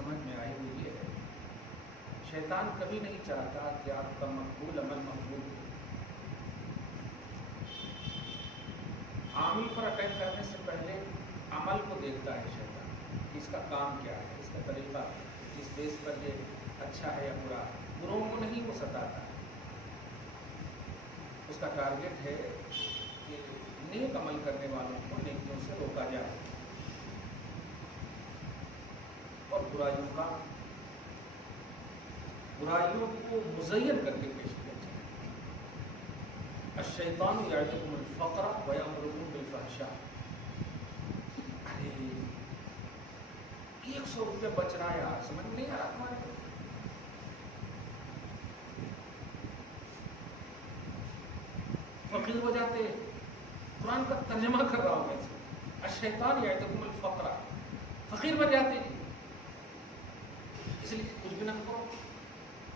سمجھ میں آئی وہ یہ ہے، شیطان کبھی نہیں چاہتا کہ آپ کا مقبول عمل مقبول ہو۔ عامل پر اٹیک کرنے سے پہلے عمل کو دیکھتا ہے شیطان، اس کا کام کیا ہے، اس کا طریقہ اس بیس پر یہ اچھا ہے یا برا ہے۔ بروں کو نہیں وہ ستاتا، اس کا ٹارگیٹ ہے کہ نیک عمل کرنے والوں کو نیکیوں سے روکا جائے اور برائیوں کو مزین کر کے پیش کیا جائے۔ الشیطان یعدکم الفقر ویأمرکم بالفحشاء۔ ارے 100 روپے بچ رہا ہے یار، سمجھ نہیں آ رہا تمہارے کو؟ فقیر ہو جاتے، قرآن کا ترجمہ کر رہا ہوں میں سے، الشیطان یعدکم الفقر، فقیر بن جاتے ہیں، اس لیے کچھ بھی نہ کرو،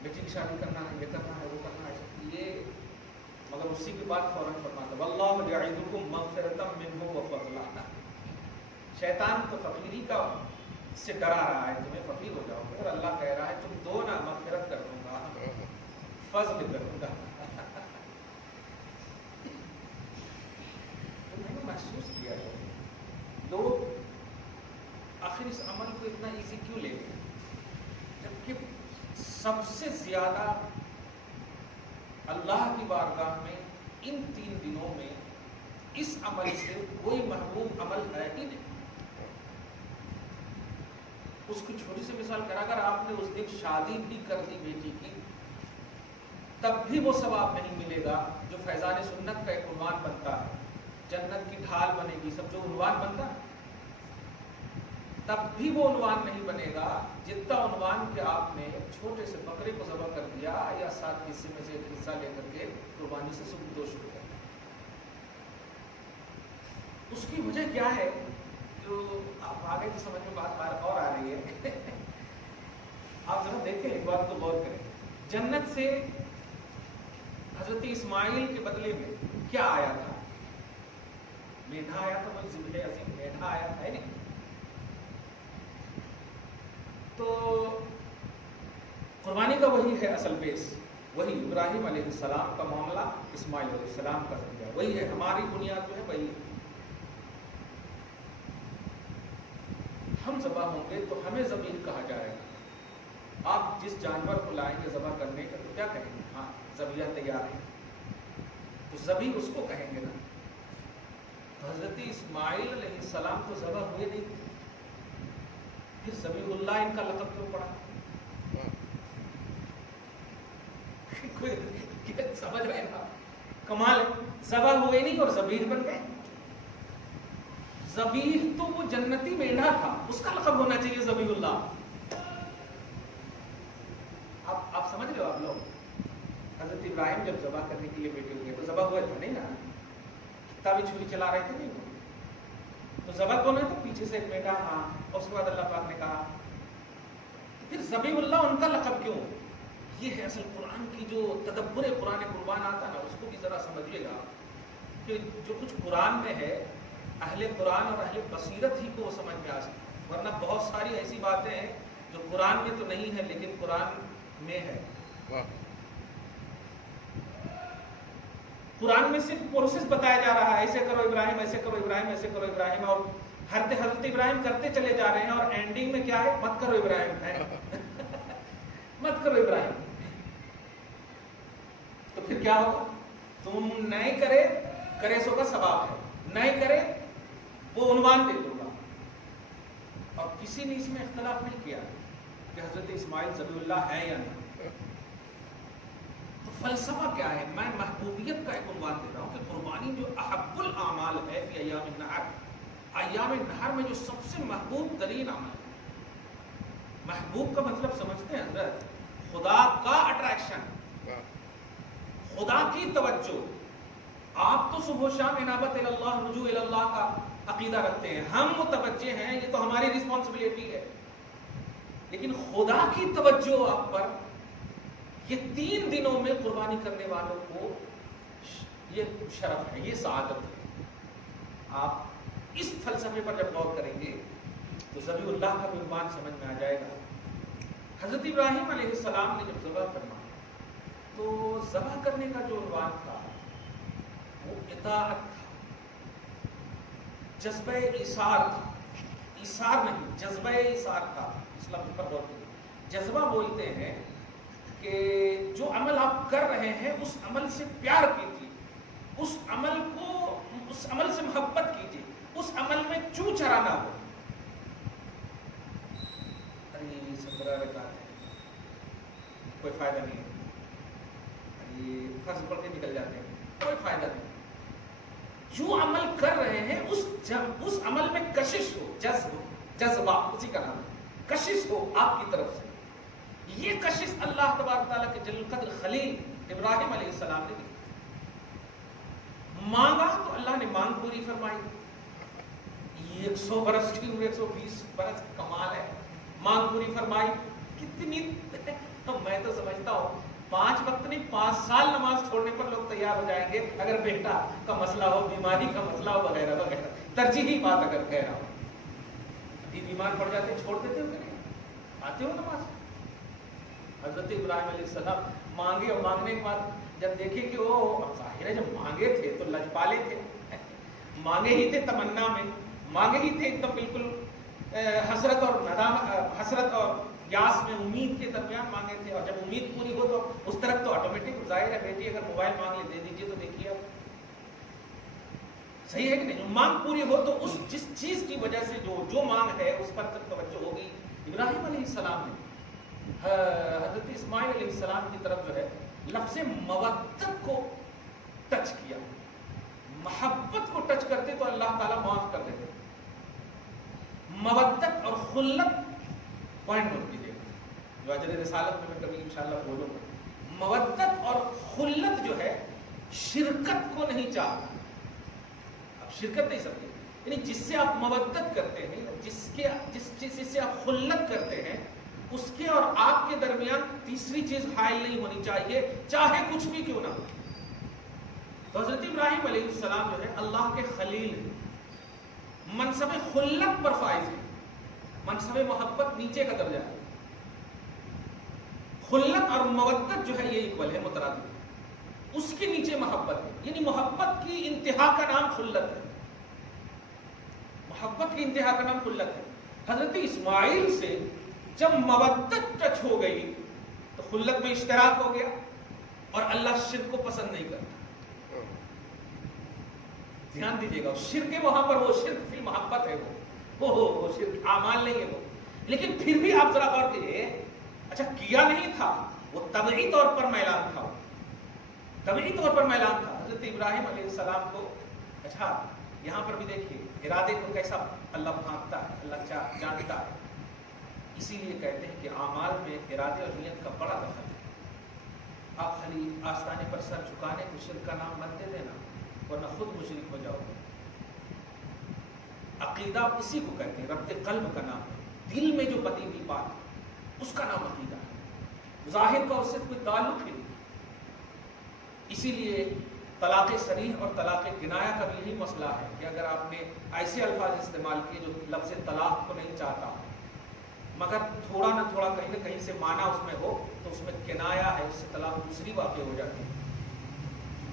بیٹی کی شادی کرنا ہے، یہ کرنا ہے، وہ کرنا ہے، یہ مگر اسی کے بعد فوراً فرماتا واللہ یعدکم مغفرۃ منہ وفضلا۔ شیطان تو فقیری کا سے ڈرا رہا ہے، تمہیں فقیر ہو جاؤ گے، اور اللہ کہہ رہا ہے تم دو نہ، مغفرت کر دوں گا، فضل کروں گا۔ میں نے محسوس کیا ہے لوگ آخر اس عمل کو اتنا ایزی کیوں لے گئے، جبکہ سب سے زیادہ اللہ کی بارگاہ میں ان 3 دنوں میں اس عمل سے کوئی محبوب عمل ہے ہی نہیں۔ اس کی چھوٹی سی مثال کرا، اگر آپ نے اس دن شادی بھی کر دی بیٹی کی، تب بھی وہ ثواب نہیں ملے گا جو فیضان سنت کا ایک عنوان بنتا ہے، جنت کی ڈھال بنے گی، سب جو عنوان بنتا ہے، تب بھی وہ عنوان نہیں بنے گا جتنا عنوان کہ آپ نے چھوٹے سے بکرے کو ذبح کر دیا یا 7 حصے میں سے ایک حصہ لے کر کے قربانی سے سبکدوش ہو گیا۔ اس کی وجہ کیا ہے جو آپ آگے تو سمجھ میں بات اور آ رہی ہے۔ آپ ذرا دیکھیں، ایک بات کو غور کریں، جنت سے حضرت اسماعیل کے بدلے میں کیا آیا تھا؟ میڈھا آیا تھا، وہ ذبح عظیم میڈھا آیا تھا، نہیں؟ تو قربانی کا وہی ہے اصل بیس، وہی ابراہیم علیہ السلام کا معاملہ، اسماعیل علیہ السلام کا ذریعہ وہی ہے، ہماری بنیاد جو ہے وہی ہے۔ ہم ذبح ہوں گے تو ہمیں ذبیح کہا جائے گا۔ آپ جس جانور کو لائیں گے ذبح کرنے کا تو کیا کہیں گے؟ ہاں ذبیحہ تیار ہے، تو ذبیح اس کو کہیں گے نا۔ تو حضرت اسماعیل علیہ السلام تو ذبح ہوئے نہیں تھے، پھر ذبیح اللہ ان کا لقب کیوں پڑا؟ سمجھ رہے نا؟ کمال ہے، ذبح ہوئے نہیں اور ذبیح بن گئے۔ ذبیح تو وہ جنتی میڈھا تھا، اس کا لقب ہونا چاہیے ذبیح اللہ۔ آپ سمجھ رہے ہو؟ آپ لوگ حضرت ابراہیم جب ذبح کرنے کے لیے بیٹھے ہوئے تو ذبح ہوئے تھا نہیں نا، تبھی چھری چلا رہے تھے نہیں، تو ذبح کون ہے؟ تو پیچھے سے ایک میڈھا، ہاں، اور اس کے بعد اللہ پاک نے کہا، پھر ذبیح اللہ ان کا لقب کیوں؟ یہ ہے اصل قرآن کی جو تدبر قرآن قربان آتا نا، اس کو بھی ذرا سمجھیے گا کہ جو کچھ قرآن میں ہے اہل قرآن اور اہل بصیرت ہی کو وہ سمجھ میں آ سکتا، ورنہ بہت ساری ایسی باتیں ہیں جو قرآن میں تو نہیں ہے لیکن قرآن میں ہے۔ قرآن میں صرف پروسیس بتایا جا رہا ہے، ایسے کرو ابراہیم، ایسے کرو ابراہیم، ایسے کرو ابراہیم، اور حضرت ابراہیم کرتے چلے جا رہے ہیں، اور اینڈنگ میں کیا ہے؟ مت کرو ابراہیم ہے مت کرو ابراہیم۔ تو پھر کیا ہوگا؟ تم نہیں کرے سو کا ثواب ہے، نہیں کرے وہ عنوان دے دوں گا۔ اور کسی نے اس میں اختلاف نہیں کیا کہ حضرت اسماعیل ذبیح اللہ ہے یا نہیں۔ تو فلسفہ کیا ہے؟ میں محبوبیت کا ایک عنوان دے رہا ہوں کہ قربانی جو احب الاعمال ہے فی ایام النحر، ایام النحر میں جو سب سے محبوب ترین عمل ہے۔ محبوب کا مطلب سمجھتے ہیں حضرت؟ خدا کا اٹریکشن، خدا کی توجہ۔ آپ تو صبح و شام انابت اللہ، رجوع اللہ کا عقیدہ رکھتے ہیں، ہم متوجہ ہیں، یہ تو ہماری رسپانسبلٹی ہے، لیکن خدا کی توجہ آپ پر، یہ 3 دنوں میں قربانی کرنے والوں کو یہ شرف ہے، یہ سعادت ہے۔ آپ اس فلسفے پر جب غور کریں گے تو ذبیح اللہ کا بھی عنوان سمجھ میں آ جائے گا حضرت ابراہیم علیہ السلام نے جب ذبح کرنا تو ذبح کرنے کا جو عنوان تھا وہ اطاعت تھا، جذبہ ایثار تھا، ایثار نہیں جذبہ ایثار تھا۔ اس لفظ پر غور کیجیے، جذبہ بولتے ہیں کہ جو عمل آپ کر رہے ہیں اس عمل سے پیار کیجیے، اس عمل سے محبت کیجیے، اس عمل میں چوں چرا نہ ہو۔ ارے 17 رکعت ہے، کوئی فائدہ نہیں ہے، یہ فرض پڑھ کے نکل جاتے ہیں، کوئی فائدہ نہیں۔ جو عمل کر رہے ہیں اس عمل میں کشش ہو، جذبہ اسی کا نام ہے، کشش ہو آپ کی طرف سے۔ یہ کشش اللہ تبارک تعالیٰ کے جل القدر خلیل ابراہیم علیہ السلام نے دی۔ مانگا تو اللہ نے مانگ پوری فرمائی۔ یہ 100 برس کی عمر، 120 برس کا کمال ہے، مانگ پوری فرمائی۔ کتنی میں تو سمجھتا ہوں 5 وقت نہیں 5 سال نماز چھوڑنے پر لوگ تیار ہو جائیں گے اگر بیٹا کا مسئلہ ہو، بیماری کا مسئلہ ہو، وغیرہ وغیرہ۔ ترجیحی بات اگر کہہ رہا ہوں، ابھی بیمار پڑ جاتے چھوڑ دیتے ہو کہ نہیں؟ آتے ہو نماز؟ حضرت ابراہیم علیہ السلام مانگے، اور مانگنے کے بعد جب دیکھے کہ وہ ظاہر ہے جب مانگے تھے تو لجپالے تھے، مانگے ہی تھے تمنا میں، مانگے ہی تھے ایک دم بالکل حسرت اور یاس میں، امید کے درمیان مانگے تھے۔ اور جب امید پوری ہو تو اس طرف تو آٹومیٹک ظاہر ہے، بیٹی اگر موبائل مانگ لے دے دیجیے تو دیکھیے اب صحیح ہے کہ نہیں؟ مانگ پوری ہو تو اس جس چیز کی وجہ سے جو مانگ ہے اس پر تک توجہ ہوگی۔ ابراہیم علیہ السلام نے حضرت اسماعیل علیہ السلام کی طرف جو ہے لفظ مودت کو ٹچ کیا۔ محبت کو ٹچ کرتے تو اللہ تعالیٰ معاف کر دیتے۔ مودت اور خلت پوائنٹ نوٹ کیجیے گا، جو اجر رسالت میں کبھی انشاءاللہ بولوں گا۔ مودت اور خلت جو ہے شرکت کو نہیں چاہتا۔ اب شرکت نہیں سمجھے، یعنی جس سے آپ مودت کرتے ہیں، جس چیز سے آپ خلت کرتے ہیں، اس کے اور آپ کے درمیان تیسری چیز حائل نہیں ہونی چاہیے، چاہے کچھ بھی کیوں نہ ہو۔ تو حضرت ابراہیم علیہ السلام جو ہے اللہ کے خلیل ہیں، منصب خلت پر فائز ہے، منصب محبت نیچے کا درجہ ہے۔ خلت اور مودت جو ہے یہ ایکول ہے، مترادف، اس کے نیچے محبت ہے، یعنی محبت کی انتہا کا نام خلت ہے، محبت کی انتہا کا نام خلت ہے۔ حضرت اسماعیل سے جب مودت ٹچ ہو گئی تو خلت میں اشتراک ہو گیا، اور اللہ شرک کو پسند نہیں کرتا۔ دھیان دیجیے گا، شرک وہاں پر وہ شرک فی محبت ہے، وہ شرک اعمال نہیں ہے وہ، لیکن پھر بھی آپ ذرا غور کیجیے، اچھا کیا نہیں تھا، وہ طبعی طور پر میلان تھا، طبعی طور پر میلان تھا حضرت ابراہیم علیہ السلام کو۔ اچھا یہاں پر بھی دیکھیے ارادے کو کیسا اللہ بھانپتا ہے، اللہ جانتا ہے۔ اسی لیے کہتے ہیں کہ اعمال میں ارادے اور نیت کا بڑا دخل ہے۔ آپ خالی آستانے پر سر جھکانے کو شرک کا نام مت دے دینا، ورنہ خود مشرک ہو جاؤ گے۔ عقیدہ اسی کو کہتے ہیں، ربط قلب کا نام ہے، دل میں جو بتی ہوئی بات اس کا نام عقیدہ ہے، ظاہر کا اس سے کوئی تعلق ہی نہیں۔ اسی لیے طلاق صریح اور طلاق کنایہ کا بھی یہی مسئلہ ہے کہ اگر آپ نے ایسے الفاظ استعمال کیے جو لفظ طلاق کو نہیں چاہتا مگر تھوڑا نہ تھوڑا کہیں نہ کہیں سے معنی اس میں ہو، تو اس میں کنایہ ہے، اس سے طلاق دوسری واقع ہو جاتی ہے۔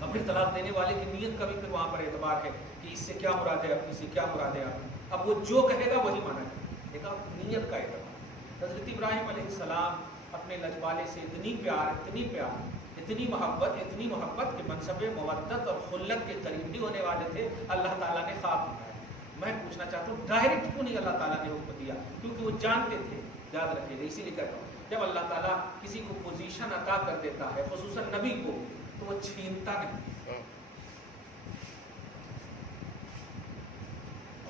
اب پھر طلاق دینے والے کی نیت کا بھی پھر وہاں پر اعتبار ہے کہ اس سے کیا مراد ہے، اس سے کیا مراد ہے۔ اب وہ جو کہے گا وہی مانا ہے، دیکھا نیت کا اعتبار۔ حضرت ابراہیم علیہ السلام اپنے لجپالے سے اتنی پیار اتنی محبت کہ منصب مودت اور خلت کے قریب نہیں ہونے والے تھے۔ اللہ تعالیٰ نے خواب دکھایا۔ میں پوچھنا چاہتا ہوں ڈائریکٹ کیوں نہیں اللہ تعالیٰ نے حکم دیا؟ کیونکہ وہ جانتے تھے، یاد رکھیے گا، اسی لیے کہتا ہوں جب اللہ تعالیٰ کسی کو پوزیشن عطا کر دیتا ہے، خصوصاً نبی کو، تو وہ چھینتا نہیں۔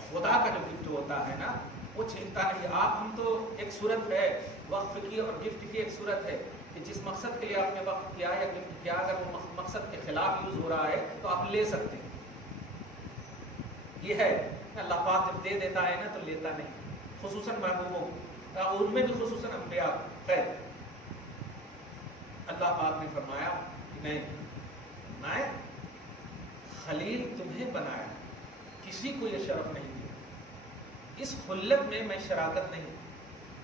خدا کا جو گفٹ ہوتا ہے نا وہ چھینتا نہیں۔ آپ ہم تو ایک صورت ہے وقف کی اور گفٹ کی، ایک صورت ہے کہ جس مقصد کے لیے آپ نے وقف کیا یا گفٹ کیا، اگر وہ مقصد کے خلاف یوز ہو رہا ہے تو آپ لے سکتے ہیں۔ یہ ہے اللہ پاک جب دے دیتا ہے نا تو لیتا نہیں، خصوصاً محبوبوں، ان میں بھی خصوصاً انبیاء۔ خیر اللہ پاک نے فرمایا کہ نہیں، میں خلیل تمہیں بنایا، کسی کو یہ شرف نہیں دیا، اس خلت میں میں شراکت نہیں،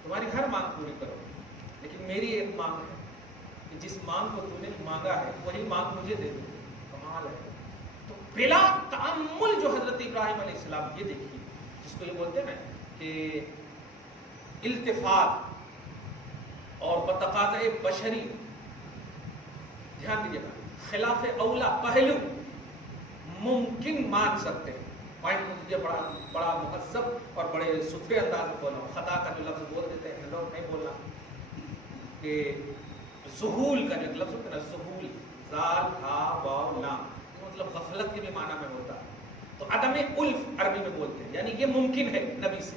تمہاری ہر مانگ پوری کرو، لیکن میری ایک مانگ ہے کہ جس مانگ کو تو نے مانگا ہے وہی مانگ مجھے دے دو. کمال ہے. تو بلا تأمل جو حضرت ابراہیم علیہ السلام، یہ دیکھیے جس کو یہ بولتے ہیں نا کہ التفات اور بتقاضۂ بشری، دھیان دیجیے گا، خلاف اولا پہلو ممکن مان سکتے ہیں. مجھے بڑا مہذب اور بڑے ستھرے انداز میں بولا ہوں. خطا کا جو لفظ بول دیتے ہیں لوگ نہیں بولنا، کہ ظہول کا جو لفظ ہوتا ہے نا، ظہول، زال ہا واو لام، مطلب غفلت کے بھی معنی میں ہوتا ہے. تو عدم الف عربی میں بولتے ہیں، یعنی یہ ممکن ہے، نبی سے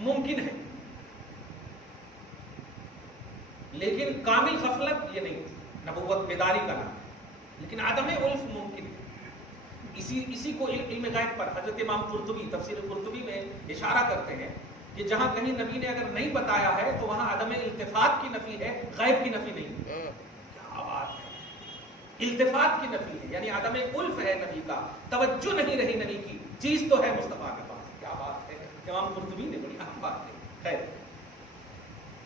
ممکن ہے، لیکن کامل غفلت یہ نہیں، نبوت بیداری کا نام، لیکن عدم الف ممکن ہے. اسی کو علم غیب پر حضرت امام قرطبی تفسیر قرطبی میں اشارہ کرتے ہیں کہ جہاں کہیں نبی نے اگر نہیں بتایا ہے تو وہاں عدم التفات کی نفی ہے، غیب کی نفی نہیں ہے. کیا بات ہے، التفات کی نفی ہے، یعنی عدم الف ہے، نبی کا توجہ نہیں رہی نبی کی چیز تو ہے مصطفیٰ کے پاس. کیا بات ہے، امام قرطبی نے بڑی اہم بات ہے. خیر،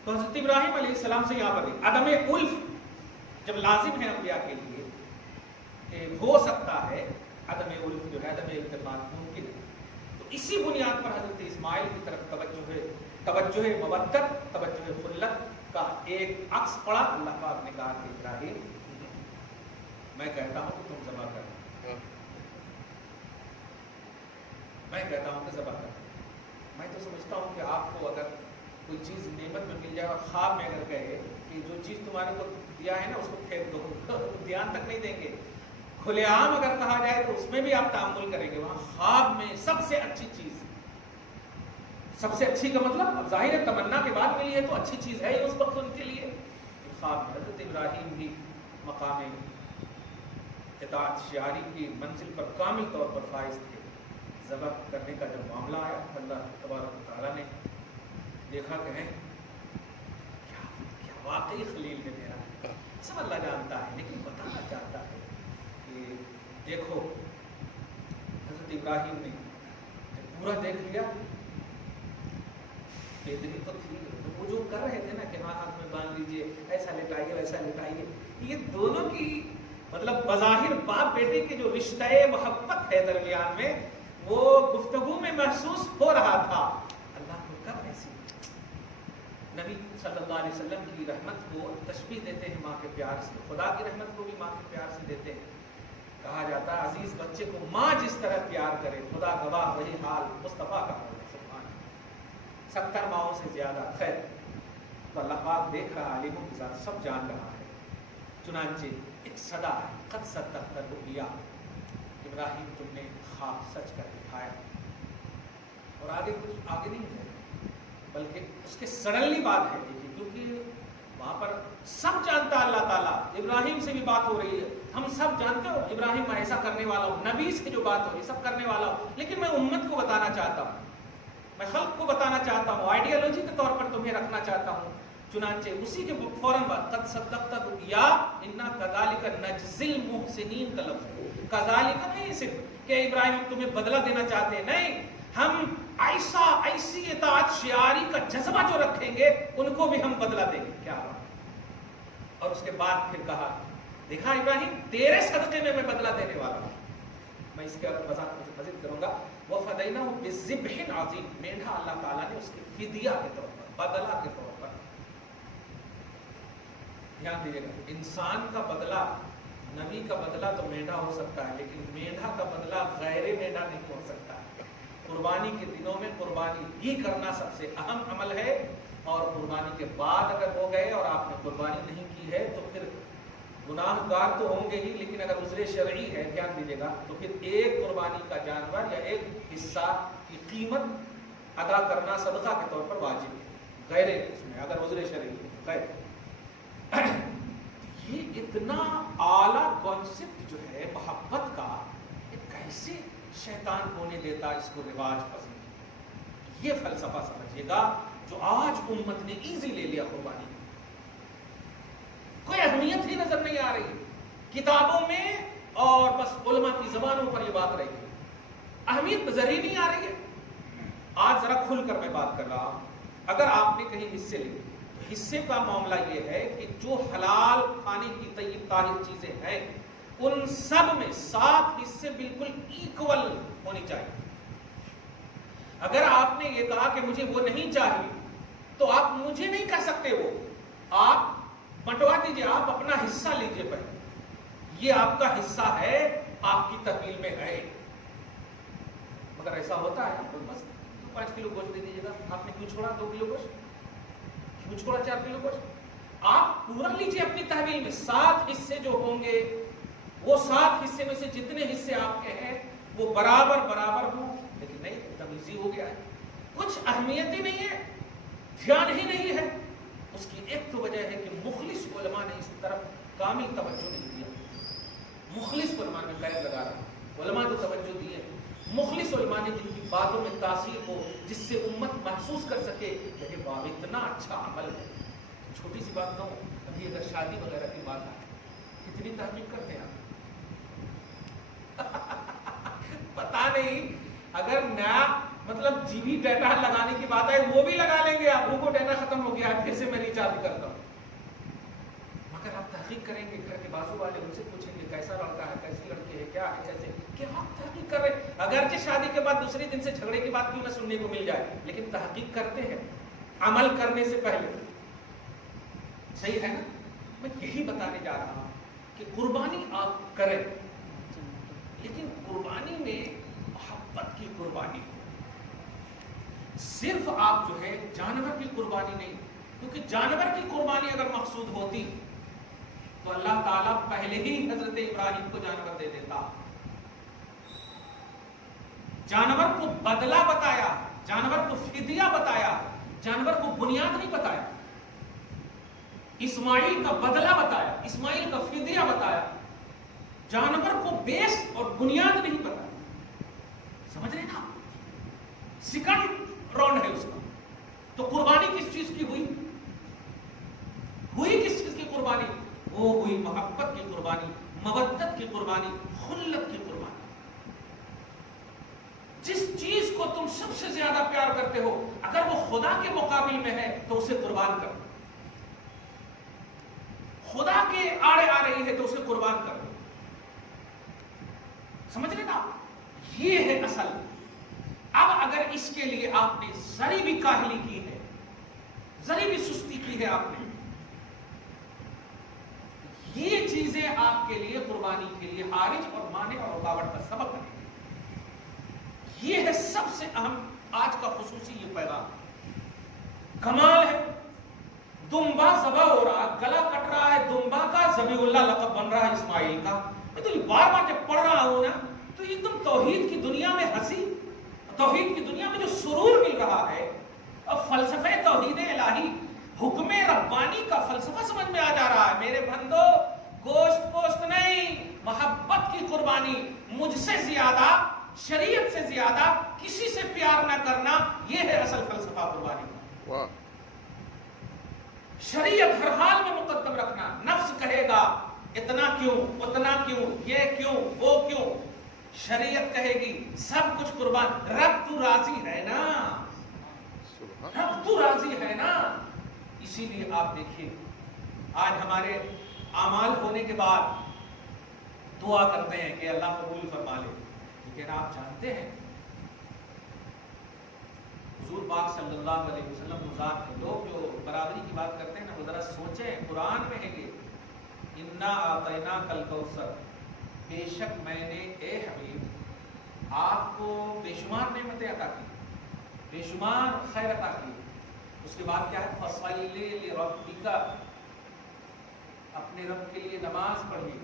تو حضرت ابراہیم علیہ السلام سے یہاں پر عدم الف جب لازم ہے انبیاء کے لیے کہ ہو سکتا ہے، عدم الف جو ہے، عدم التفات ممکن ہے. تو اسی بنیاد پر حضرت اسماعیل کی طرف توجہ مودت، توجہ خلت کا ایک عکس پڑا. اللہ پاک نے کہا کہ ابراہیم میں کہتا ہوں کہ تم ذبح کرو، میں کہتا ہوں کہ ذبح کرو. میں تو سمجھتا ہوں کہ آپ کو اگر کوئی چیز نعمت میں مل جائے اور خواب میں اگر کہے کہ جو چیز تمہارے کو دیا ہے نا اس کو پھینک دو، دھیان تک نہیں دیں گے. کھلے عام اگر کہا جائے تو اس میں بھی آپ تعامل کریں گے. وہاں خواب میں سب سے اچھی چیز، سب سے اچھی کا مطلب اب ظاہر ہے تمنا کے بعد ملی ہے تو اچھی چیز ہے اس وقت ان کے لیے. خواب میں حضرت ابراہیم بھی مقام اطاعت شعاری کی منزل پر کامل طور پر فائز تھے. ذبح کرنے کا جب معاملہ آیا، اللہ تبارک و تعالیٰ نے دیکھا کہ ہیں کیا واقعی خلیل ہے میرا. سب اللہ جانتا ہے، لیکن بتانا چاہتا ہے کہ دیکھو حضرت ابراہیم نے جب پورا دیکھ لیا، بہتری تو تھی، تو وہ جو کر رہے تھے نا کہ ہاں ہاتھ میں باندھ لیجیے، ایسا لٹائیے ویسا لٹائیے، یہ دونوں کی مطلب بظاہر باپ بیٹے کے جو رشتہ محبت ہے درمیان میں، وہ گفتگو میں محسوس ہو رہا تھا. اللہ کو کب ایسی نبی صلی اللہ علیہ وسلم کی رحمت کو تشبیہ دیتے ہیں ماں کے پیار سے، خدا کی رحمت کو بھی ماں کے پیار سے دیتے ہیں. کہا جاتا ہے عزیز بچے کو ماں جس طرح پیار کرے، خدا گواہ وہی حال مصطفیٰ کا ہو. سبحان 70 ماؤں سے زیادہ. خیر، تو اللہ پاک دیکھ رہا، علیموں کے ساتھ سب جان رہا ہے. چنانچہ ایک صدا ہے، قد صدقت الرؤیا، ابراہیم تم نے خواب سچ کر دکھایا. اور آگے کچھ آگے نہیں ہے بلکہ اس کے سڈنلی بات ہے. دیکھیے کیونکہ وہاں پر سب جانتا اللہ تعالیٰ، ابراہیم سے بھی بات ہو رہی ہے، ہم سب جانتے ہو ابراہیم میں ایسا کرنے والا ہوں، نبی سے جو بات ہو رہی ہے سب کرنے والا ہوں، لیکن میں امت کو بتانا چاہتا ہوں، میں خلق کو بتانا چاہتا ہوں، آئیڈیالوجی کے طور پر تمہیں رکھنا چاہتا ہوں. چنانچہ اسی کے فوراً بعد قد صدقت الرؤیا انا کذالک نجزی المحسنین کا لفظ ہے. کذالک نہیں صرف کہ ابراہیم ہم تمہیں بدلہ دینا چاہتے ہیں، نہیں، ہم ایسی اطاعت شعاری کا جذبہ جو رکھیں گے ان کو بھی ہم بدلہ دیں گے. کیا بات. اور اس کے بعد پھر کہا دیکھا ابراہیم تیرے صدقے میں بدلہ دینے والا ہوں. میں اس کے وضاحت مزید کروں گا. وَفَدَيْنَاهُ بِذِبْحٍ عَظِيمٍ، مینڈھا اللہ تعالیٰ نے اس کے فدیہ کے طور پر، بدلہ کے طور پر. دھیان دیجیے گا، انسان کا بدلہ، نبی کا بدلہ تو مینڈھا ہو سکتا ہے، لیکن مینڈھا کا بدلہ غیر مینڈھا نہیں ہو سکتا. قربانی کے دنوں میں قربانی ہی کرنا سب سے اہم عمل ہے، اور قربانی کے بعد اگر ہو گئے اور آپ نے قربانی نہیں کی ہے تو پھر گناہ گار تو ہوں گے ہی، لیکن اگر عذر شرعی ہے، دھیان دیجیے گا، تو پھر ایک قربانی کا جانور یا ایک حصہ کی قیمت ادا کرنا صدقہ کے طور پر واجب ہے، غیر اس میں اگر عذر شرعی ہے. غیر یہ اتنا اعلیٰ کانسیپٹ جو ہے محبت کا، کیسے شیطان ہونے دیتا اس کو رواج پسند. یہ فلسفہ سمجھیے گا جو آج امت نے ایزی لے لیا. قربانی کوئی اہمیت ہی نظر نہیں آ رہی کتابوں میں، اور بس علماء کی زبانوں پر یہ بات رہی ہے، اہمیت نظر ہی نہیں آ رہی ہے. آج ذرا کھل کر میں بات کر رہا ہوں. اگر آپ نے کہیں حصے لیے تو حصے کا معاملہ یہ ہے کہ جو حلال کھانے کی طیب طاہر چیزیں ہیں ان سب میں 7 حصے بالکل ایکول ہونی چاہیے. اگر آپ نے یہ کہا کہ مجھے وہ نہیں چاہیے تو آپ مجھے نہیں کہہ سکتے، وہ آپ بٹوا دیجئے، آپ اپنا حصہ لیجئے پہلے. یہ آپ کا حصہ ہے، آپ کی تحویل میں ہے. مگر ایسا ہوتا ہے تو بس 5 کلو گوشت دے دیجیے گا. آپ نے کیوں چھوڑا 2 کلو گوشت، کیوں چھوڑا 4 کلو گوشت؟ آپ پورا لیجیے اپنی تحویل میں. 7 حصے جو ہوں گے وہ 7 حصے میں سے جتنے حصے آپ کے ہیں وہ برابر برابر ہوں. لیکن نہیں، تمیزی ہو گیا ہے، کچھ اہمیت ہی نہیں ہے، دھیان ہی نہیں ہے. اس کی ایک تو وجہ ہے کہ مخلص علماء نے اس طرف کامل توجہ نہیں دیا. مخلص علماء نے قید لگا رہا، علماء تو توجہ دیے، مخلص علماء نے جن کی باتوں میں تاثیر ہو، جس سے امت محسوس کر سکے کہ یہ باب اتنا اچھا عمل ہے. چھوٹی سی بات کہوں، ابھی اگر شادی وغیرہ کی بات آئے کتنی تحقیق کرتے ہیں آپ پتا نہیں. اگر نیا مطلب جی بی ڈیٹا لگانے کی بات ہے وہ بھی لگا لیں گے. آپ کو ڈیٹا ختم ہو گیا پھر سے میں ریچارج کرتا ہوں. مگر آپ تحقیق کریں گے، گھر کے بازو والے ان سے پوچھیں گے کیسا لڑکا ہے، کیسی لڑکی ہے، کیا ہے، کیسے، کیا آپ تحقیق کر رہے ہیں. اگرچہ شادی کے بعد دوسرے دن سے جھگڑے کی بات کیوں نہ سننے کو مل جائے، لیکن تحقیق کرتے ہیں عمل کرنے سے پہلے. صحیح ہے نا؟ میں یہی بتانے جا رہا ہوں کہ قربانی آپ کریں، لیکن قربانی میں محبت کی قربانی ہو. صرف آپ جو ہے جانور کی قربانی نہیں، کیونکہ جانور کی قربانی اگر مقصود ہوتی تو اللہ تعالیٰ پہلے ہی حضرت ابراہیم کو جانور دے دیتا. جانور کو بدلہ بتایا، جانور کو فدیہ بتایا، جانور کو بنیاد نہیں بتایا. اسماعیل کا بدلہ بتایا، اسماعیل کا فدیہ بتایا، جانور کو بیس اور بنیاد نہیں بتایا. سمجھ رہے نا؟ سیکنڈ راؤنڈ ہے اس کا. تو قربانی کس چیز کی ہوئی؟ ہوئی کس چیز کی قربانی؟ وہ ہوئی محبت کی قربانی، مودت کی قربانی، خلت کی قربانی. جس چیز کو تم سب سے زیادہ پیار کرتے ہو اگر وہ خدا کے مقابل میں ہے تو اسے قربان کرو. خدا کے آڑے آ رہی ہے تو اسے قربان کرو. سمجھ رہے نا؟ یہ ہے اصل. اب اگر اس کے لیے آپ نے ذری بھی کاہلی کی ہے، ذری بھی سستی کی ہے، آپ نے یہ چیزیں آپ کے لیے قربانی کے لیے حارج اور مانع اور رکاوٹ کا سبب بنے. یہ ہے سب سے اہم آج کا خصوصی یہ پیغام. کمال ہے، دمبا ذبح ہو رہا، گلا کٹ رہا ہے دمبا کا، ذبیح اللہ لقب بن رہا ہے اسماعیل کا. میں تو یہ بار بار جب پڑھ رہا ہوں نا تو ایک دم توحید کی دنیا میں ہنسی، توحید کی دنیا میں جو سرور مل رہا ہے، اور فلسفہ توحید الہی، حکم ربانی کا فلسفہ سمجھ میں آ جا رہا ہے. میرے بندو، گوشت پوشت نہیں، محبت کی قربانی. مجھ سے زیادہ، شریعت سے زیادہ کسی سے پیار نہ کرنا، یہ ہے اصل فلسفہ قربانی کا. شریعت ہر حال میں مقدم رکھنا. نفس کہے گا اتنا کیوں، اتنا کیوں، یہ کیوں، وہ کیوں. شریعت کہے گی سب کچھ قربان. رب تو راضی ہے نا، رب تو راضی ہے نا. اسی لیے آپ دیکھیے آج ہمارے اعمال ہونے کے بعد دعا کرتے ہیں کہ اللہ قبول فرما لے. لیکن آپ جانتے ہیں حضور پاک صلی اللہ علیہ وسلم ذات ہے. لوگ جو برابری کی بات کرتے ہیں نا، وہ ذرا سوچیں. قرآن میں ہے یہ انا اعطیناک الکوثر، بے شک میں نے اے حبیب آپ کو بے شمار نعمتیں عطا کی، بے شمار خیر عطا کی. اس کے بعد کیا ہے؟ فصلی لربک، اپنے رب کے لیے نماز پڑھیے،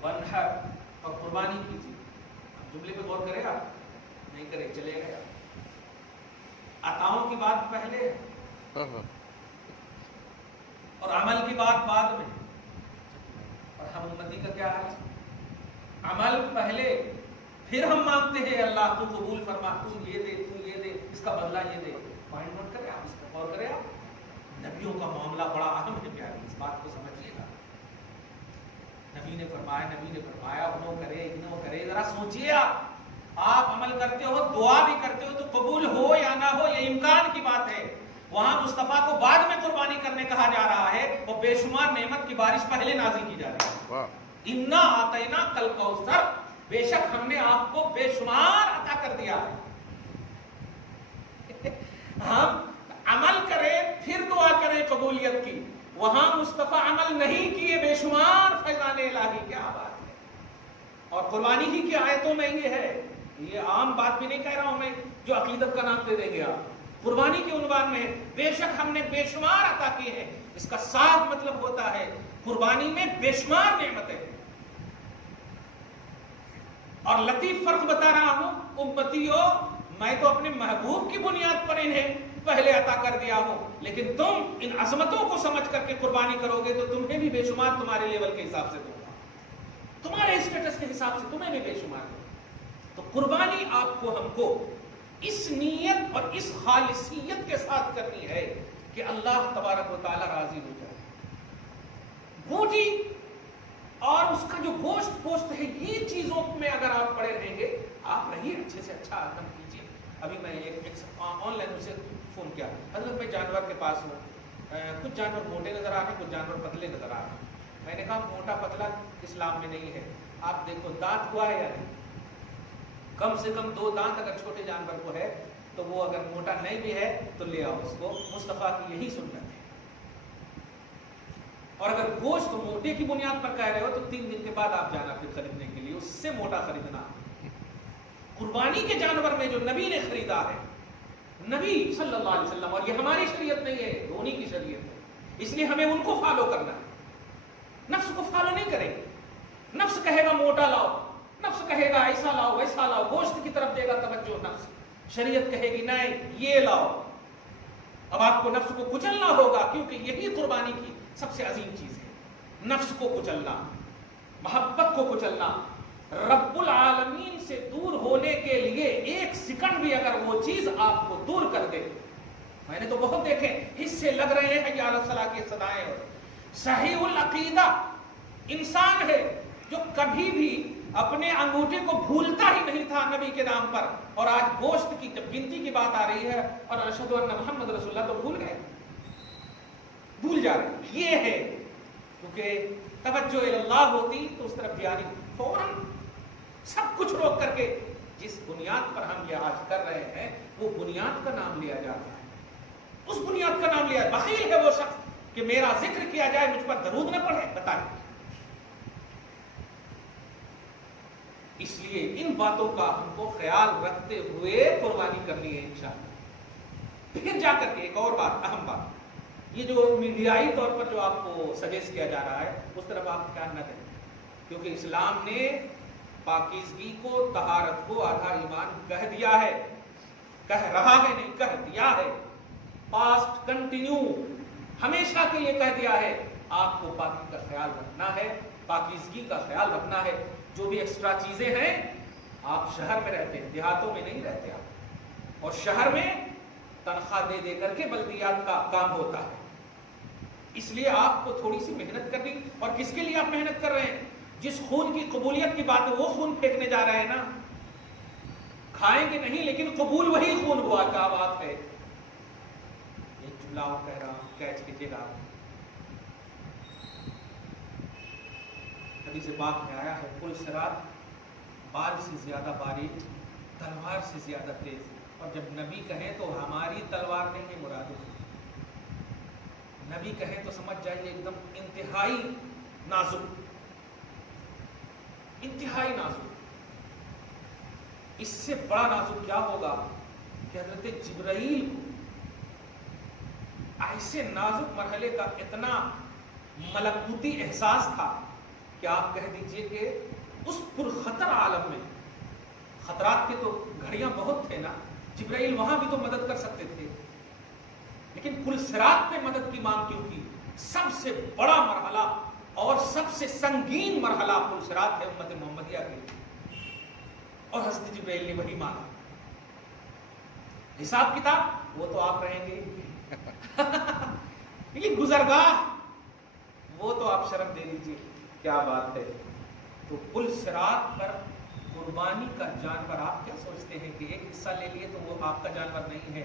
وانحر، اور قربانی کیجیے. جملے پہ غور کرے گا؟ نہیں کرے، چلے گا. عطاؤں کی بات پہلے ہے اور عمل کی بات بعد میں. اور ہم امتی کا کیا ہے؟ عمل پہلے، پھر ہم مانگتے ہیں اللہ تو قبول فرما، تو یہ دے، تو یہ دے، اس کا بدلہ یہ دے. پوائنٹ نوٹ کریں آپ، اس پر غور کریں آپ. نبیوں کا معاملہ بڑا اہم ہے پیارے، اس بات کو سمجھیے گا. نبی نے فرمایا، نبی نے فرمایا، انہوں کرے، انہوں کرے. ذرا سوچئے آپ عمل کرتے ہو، دعا بھی کرتے ہو تو قبول ہو یا نہ ہو یہ امکان کی بات ہے. وہاں مصطفیٰ کو بعد میں قربانی کرنے کہا جا رہا ہے، اور بے شمار نعمت کی بارش پہلے نازل کی جا رہی ہے. انا آتینا کل کوثر، بے شک ہم نے آپ کو بے شمار عطا کر دیا ہے. ہم عمل کریں پھر دعا کریں قبولیت کی، وہاں مصطفیٰ عمل نہیں کیے، بے شمار فیضان الہی. کیا بات ہے. اور قربانی ہی کی آیتوں میں یہ ہے، یہ عام بات بھی نہیں کہہ رہا ہوں میں جو عقیدت کا نام دے دیں گے آپ. قربانی کے عنوان میں بے شک ہم نے بے شمار عطا کیے ہیں، اس کا صاف مطلب ہوتا ہے قربانی میں بے شمار نعمتیں. اور لطیف فرق بتا رہا ہوں امتیوں، میں تو اپنے محبوب کی بنیاد پر انہیں پہلے عطا کر دیا ہوں، لیکن تم ان عظمتوں کو سمجھ کر کے قربانی کرو گے تو تمہیں بھی بے شمار تمہارے لیول کے حساب سے دوں گا، تمہارے اسٹیٹس کے حساب سے تمہیں بھی بے شمار دوں گا. تو قربانی آپ کو ہم کو اس نیت اور اس خالصیت کے ساتھ کرنی ہے کہ اللہ تبارک و تعالی راضی ہو جائے. بوٹی اور اس کا جو گوشت ہے، یہ چیزوں میں اگر آپ پڑے رہیں گے، آپ رہیے اچھے سے اچھا آدم کیجیے. ابھی میں ایک آن لائن مجھ سے فون کیا، حضرت میں جانور کے پاس ہوں، کچھ جانور موٹے نظر آ رہے ہیں، کچھ جانور پتلے نظر آ رہے ہیں. میں نے کہا موٹا پتلا اسلام میں نہیں ہے، آپ دیکھو دانت ہوا ہے یا نہیں، کم سے کم 2 دانت اگر چھوٹے جانور کو ہے تو وہ اگر موٹا نہیں بھی ہے تو لے آؤ اس کو. مصطفیٰ کی یہی سنت ہے. اور اگر گوشت موٹے کی بنیاد پر کہہ رہے ہو تو 3 دن کے بعد آپ جانا پھر خریدنے کے لیے، اس سے موٹا خریدنا. قربانی کے جانور میں جو نبی نے خریدا ہے، نبی صلی اللہ علیہ وسلم، اور یہ ہماری شریعت نہیں ہے، دھونی کی شریعت ہے، اس لیے ہمیں ان کو فالو کرنا ہے. نفس کو فالو نہیں کریں گے. نفس کہے گا موٹا لاؤ، نفس کہے گا ایسا لاؤ ویسا لاؤ، گوشت کی طرف دے گا توجہ نفس. شریعت کہے گی نہیں یہ لاؤ. اب آپ کو نفس کو کچلنا ہوگا، کیونکہ یہی قربانی کی سب سے عظیم چیز ہے، نفس کو کچلنا، محبت کو کچلنا. رب العالمین سے دور ہونے کے لیے 1 سیکنڈ بھی اگر وہ چیز آپ کو دور کر دے. میں نے تو بہت دیکھے حصے لگ رہے ہیں یا الصلاۃ کی صدائیں. اور صحیح العقیدہ انسان ہے جو کبھی بھی اپنے انگوٹھے کو بھولتا ہی نہیں تھا نبی کے نام پر، اور آج گوشت کی جب گنتی کی بات آ رہی ہے اور اشہد ان محمد رسول اللہ تو بھول گئے، بھول جا رہے. یہ ہے کیونکہ توجہ اللہ ہوتی تو اس طرف دھیان فوراً سب کچھ روک کر کے جس بنیاد پر ہم یہ آج کر رہے ہیں وہ بنیاد کا نام لیا جاتا ہے. اس بنیاد کا نام لیا. بخیل ہے وہ شخص کہ میرا ذکر کیا جائے مجھ پر درود نہ پڑھے. بتائیں. اس لیے ان باتوں کا ہم کو خیال رکھتے ہوئے قربانی کرنی ہے انشاءاللہ. پھر جا کر کے ایک اور بات، اہم بات، یہ جو میڈیائی طور پر جو آپ کو سجیسٹ کیا جا رہا ہے اس طرف آپ دھیان نہ دیں، کیونکہ اسلام نے پاکیزگی کو، طہارت کو آدھا ایمان کہہ دیا ہے. کہہ رہا ہے نہیں، کہہ دیا ہے. پاسٹ کنٹینیو، ہمیشہ کے لیے کہہ دیا ہے. آپ کو پاکی کا خیال رکھنا ہے، پاکیزگی کا خیال رکھنا ہے. جو بھی ایکسٹرا چیزیں ہیں، آپ شہر میں رہتے ہیں، دیہاتوں میں نہیں رہتے آپ، اور شہر میں تنخواہ دے کر کے بلدیات کا کام ہوتا ہے. اس لیے آپ کو تھوڑی سی محنت کرنی. اور کس کے لیے آپ محنت کر رہے ہیں؟ جس خون کی قبولیت کی بات ہے وہ خون پھینکنے جا رہے ہیں نا. کھائیں گے نہیں لیکن قبول وہی خون ہوا. کیا بات ہے. ایک جملہ کہہ رہا ہوں، کیچ کیجیے گا. حدیث پاک میں آیا ہے پل صراط بال سے زیادہ باریک، تلوار سے زیادہ تیز. اور جب نبی کہیں تو ہماری تلوار نہیں ہے مراد. نبی کہیں تو سمجھ جائیے ایک دم انتہائی نازک، انتہائی نازک. اس سے بڑا نازک کیا ہوگا کہ حضرت جبرائیل کو ایسے نازک مرحلے کا اتنا ملکوتی احساس تھا کہ آپ کہہ دیجئے کہ اس پرخطر عالم میں، خطرات کے تو گھڑیاں بہت تھے نا، جبرائیل وہاں بھی تو مدد کر سکتے تھے، لیکن پل صراط پہ مدد کی مانگ کیوں کی؟ سب سے بڑا مرحلہ اور سب سے سنگین مرحلہ پل صراط ہے امت محمدیہ کے لیے، اور حضرت جبرائیل نے وہی مانگا. حساب کتاب وہ تو آپ رہیں گے یہ گزرگاہ وہ تو آپ شرم دے دیجیے. کیا بات ہے. تو پل صراط پر قربانی کا جانور، آپ کیا سوچتے ہیں کہ ایک حصہ لے لیے تو وہ آپ کا جانور نہیں ہے؟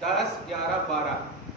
10, 11, 12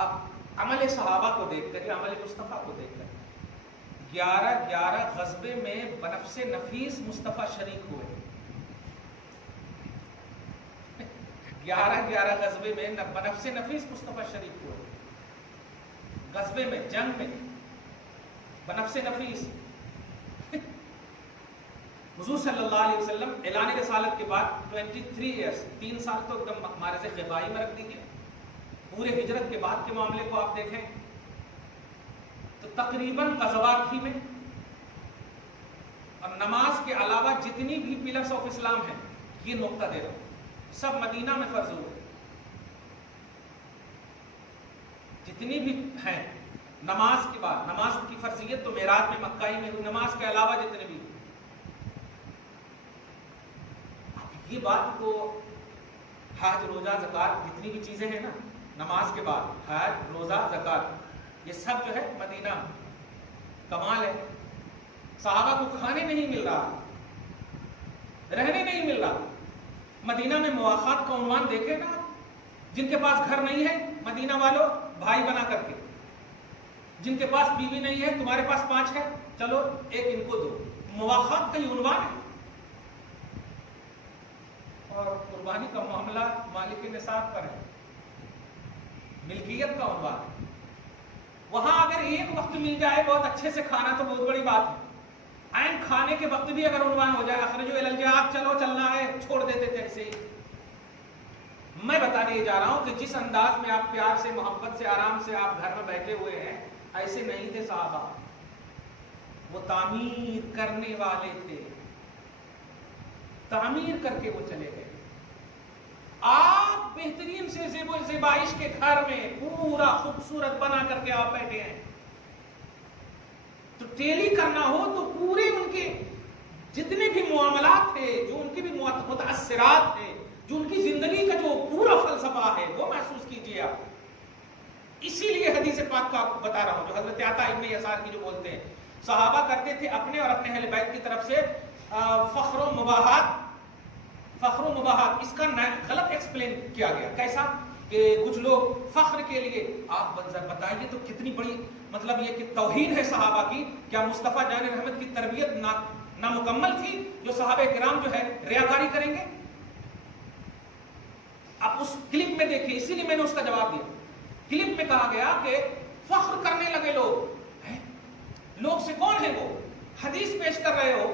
آپ عمل صحابہ کو دیکھ کر یا عمل مصطفیٰ کو دیکھ کر 11 غزوے میں بنفس نفیس مصطفیٰ شریک ہوئے. 11 غزوے میں بنفس نفیس مصطفیٰ شریک ہوئے. غزوے میں، جنگ میں بنفس نفیس. حضور صلی اللہ علیہ وسلم اعلان رسالت کے بعد 23 ایئرس 3 سال تو ایک دم ہمارے سے خفائی میں رکھ دیجیے. پورے ہجرت کے بعد کے معاملے کو آپ دیکھیں تو تقریباً غزوات ہی میں اور نماز کے علاوہ جتنی بھی پلرز آف اسلام ہیں، یہ نقطہ دے رہا ہوں، سب مدینہ میں فرض ہوئے. جتنی بھی ہیں نماز کے بعد، نماز کی فرضیت تو معراج میں مکہ ہی میں ہوئی، نماز کے علاوہ جتنے بھی. اب یہ بات کو حج، روزہ، زکات، جتنی بھی چیزیں ہیں نا نماز کے بعد، حج، روزہ، زکات، یہ سب جو ہے مدینہ. کمال ہے. صحابہ کو کھانے نہیں مل رہا، رہنے نہیں مل رہا. مدینہ میں مواخات کا عنوان دیکھیں نا، جن کے پاس گھر نہیں ہے مدینہ والوں بھائی بنا کر کے، جن کے پاس بیوی نہیں ہے تمہارے پاس 5 ہے چلو ایک ان کو دو. مواخات کا یہ عنوان ہے. اور قربانی کا معاملہ مالک نصاب پر ہے، ملکیت کا عنوان ہے. وہاں اگر ایک وقت مل جائے بہت اچھے سے کھانا تو بہت بڑی بات ہے. عین کھانے کے وقت بھی اگر عنوان ہو جائے اخرجوا الی الجہاد، چلو چلنا ہے، چھوڑ دیتے تھے ایسے ہی. میں بتانے یہ جا رہا ہوں کہ جس انداز میں آپ پیار سے، محبت سے، آرام سے آپ گھر میں بیٹھے ہوئے ہیں، ایسے نہیں تھے صحابہ. وہ تعمیر کرنے والے تھے، تعمیر کر کے وہ چلے گئے. آپ بہترین سے زیب و زیبائش کے گھر میں پورا خوبصورت بنا کر کے آپ بیٹھے ہیں. تو ٹیلی کرنا ہو تو پورے ان کے جتنے بھی معاملات تھے، جو ان کی بھی متاثرات تھے، جو ان کی زندگی کا جو پورا فلسفہ ہے وہ محسوس کیجیے آپ. اسی لیے حدیث پاک کا بتا رہا ہوں جو حضرت عطا ابن یسار کی جو بولتے ہیں، صحابہ کرتے تھے اپنے اور اپنے اہل بیت کی طرف سے فخر و مباحات. فخر و مباحات اس کا غلط ایکسپلین کیا گیا. کیسا کہ کچھ لوگ فخر کے لیے، آپ بتائیے تو کتنی بڑی مطلب یہ کہ توہین ہے صحابہ کی. کیا مصطفیٰ جان رحمت کی تربیت نامکمل تھی جو صحابہ کرام جو ہے ریاکاری کریں گے؟ آپ اس کلپ میں دیکھیں، اسی لیے میں نے اس کا جواب دیا. کلپ میں کہا گیا کہ فخر کرنے لگے لوگ سے کون ہے وہ؟ حدیث پیش کر رہے ہو،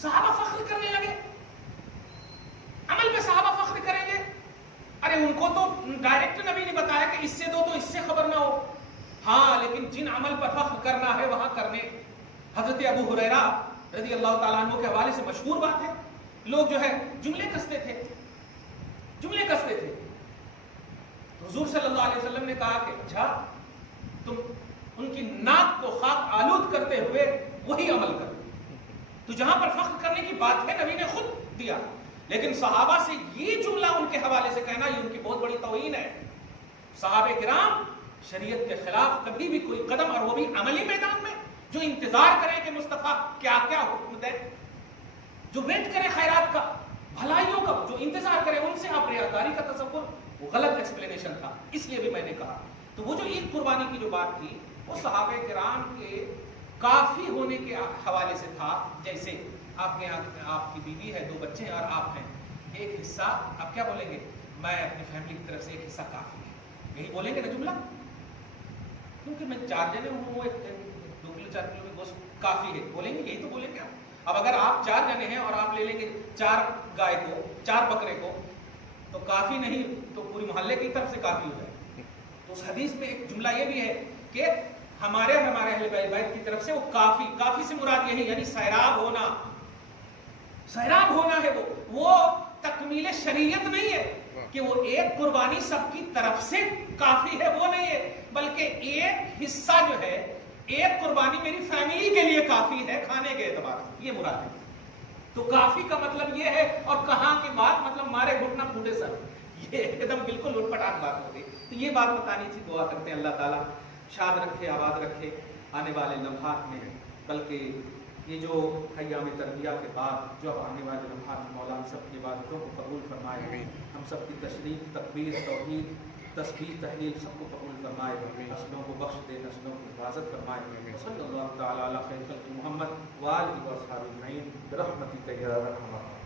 صحابہ فخر کرنے لگے. عمل پہ صحابہ فخر کریں گے؟ ارے ان کو تو ڈائریکٹ نبی نے بتایا کہ اس سے دو تو اس سے خبر نہ ہو. ہاں لیکن جن عمل پر فخر کرنا ہے وہاں کرنے. حضرت ابو ہریرہ رضی اللہ تعالیٰ عنہ کے حوالے سے مشہور بات ہے، لوگ جو ہے جملے کستے تھے. حضور صلی اللہ علیہ وسلم نے کہا کہ اچھا تم ان کی ناک کو خاک آلود کرتے ہوئے وہی عمل کرو. تو جہاں پر فخر کرنے کی بات ہے نبی نے خود دیا، لیکن صحابہ سے یہ جملہ ان کے حوالے سے کہنا یہ ان کی بہت بڑی توہین ہے. صحابہ کرام شریعت کے خلاف کبھی بھی کوئی قدم، اور وہ بھی عملی میدان میں، جو انتظار کریں کہ مصطفیٰ کیا کیا حکم دے، جو ویٹ کرے خیرات کا، بھلائیوں کا، جو انتظار کرے، ان سے آپ ریاکاری کا تصور، وہ غلط ایکسپلینیشن تھا. اس لیے بھی میں نے کہا. تو وہ جو عید قربانی کی جو بات تھی وہ صحابہ کرام کے کافی ہونے کے حوالے سے تھا. جیسے آپ کے آپ کی بیوی ہے، 2 بچے ہیں اور آپ ہیں، ایک حصہ آپ کیا بولیں گے؟ میں اپنی فیملی کی طرف سے ایک حصہ کافی ہے، یہی بولیں گے نا جملہ؟ کیونکہ میں 4 جنے ہوں، 2 کلو 4 کلو میں گوشت کافی ہے، بولیں گے، یہی تو بولیں گے. اب اگر آپ 4 جنے ہیں اور آپ لے لیں گے 4 گائے کو، 4 بکرے کو، تو کافی نہیں تو پوری محلے کی طرف سے کافی ہو جائے. تو اس حدیث میں ایک جملہ یہ بھی ہے کہ ہمارے اہل بیت کی طرف سے وہ کافی سے مراد یہی، یعنی سیراب ہونا ہے. وہ تکمیل شریعت نہیں ہے کہ وہ ایک قربانی سب کی طرف سے کافی ہے، وہ نہیں ہے، بلکہ ایک حصہ جو ہے، ایک قربانی میری فیملی کے لیے کافی ہے کھانے کے اعتبار سے، یہ مراد ہے. تو کافی کا مطلب یہ ہے، اور کہاں کی بات مطلب مارے گھٹنا پھوٹے سر، یہ ایک دم بالکل اٹ پٹانگ بات ہوگی. تو یہ بات بتانی تھی. دعا کرتے ہیں اللہ تعالیٰ شاد رکھے، آباد رکھے آنے والے لمحات میں، بلکہ یہ جو ایام تربیہ کے بعد جو اب آنے والے لمحات مولا ہم سب کی عبادتوں کو قبول فرمائے، آمین۔ ہم سب کی تشریف، تکبیر، توحید، تسبیح، تحلیل سب کو قبول فرمائے، آمین۔ نسلوں کو بخش دے، نسلوں کی حفاظت فرمائے۔ آمین۔ صلی اللہ تعالی علی خیر خلق محمد وآلہ و اصحابہ اجمعین برحمتک یا ارحم الراحمین۔